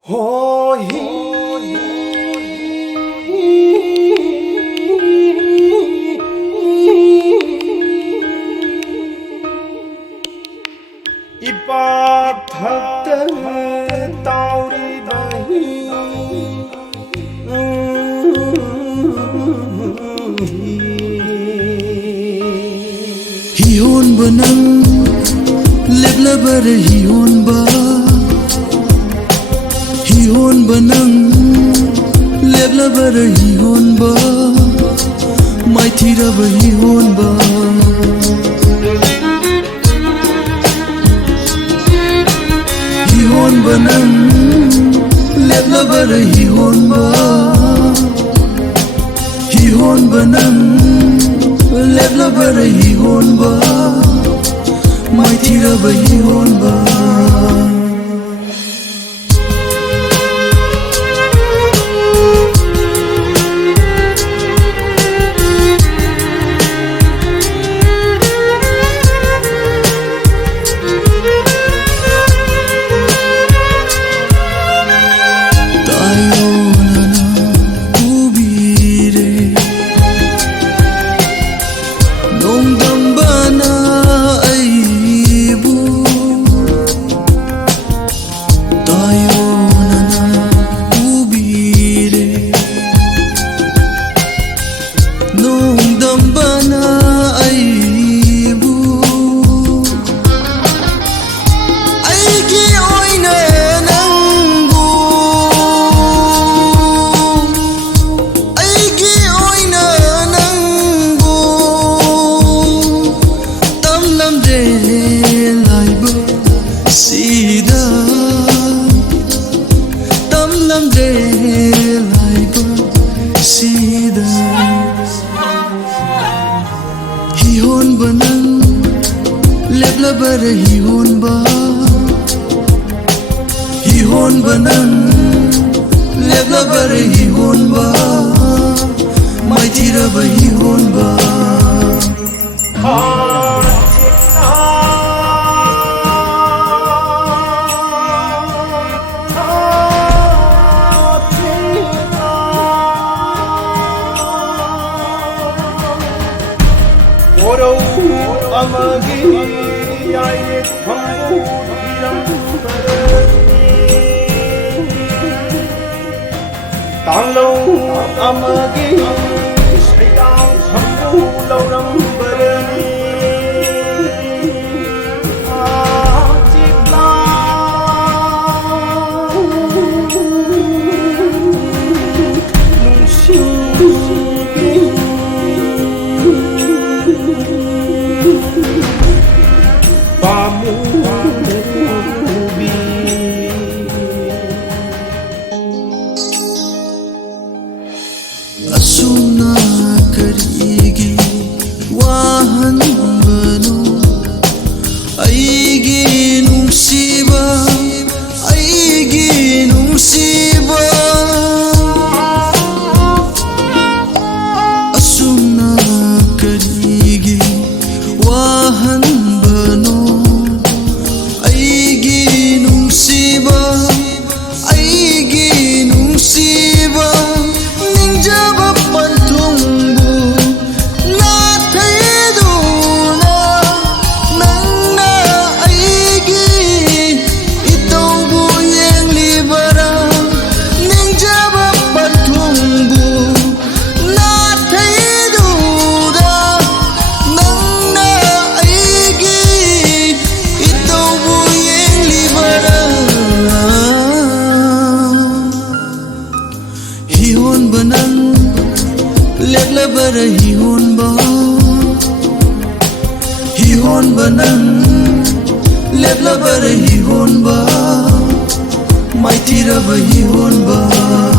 Hiyon ba nang leblabar hiyon ba? Hiyon ba nang leblabar hiyon ba? Mai thira ba hiyon ba? Hiyon ba nang leblabar hiyon ba? Hiyon ba nang leblabar hiyon ba? Mai thira ba hiyon ba? Hiyon ba nang leblabar hiyon ba? Hiyon ba nang leblabar hiyon ba? Mai thira ba hiyon ba? Amagi ay hambulang tanglaw amagi sayang hambulang barani Asuna karigi wahanbano aigi nungsiba Asuna karigi wahanbano aigi nungsiba Hiyon ba nang leblabar hiyon ba? Hiyon ba nang leblabar hiyon ba? Mai thira ba hiyon ba?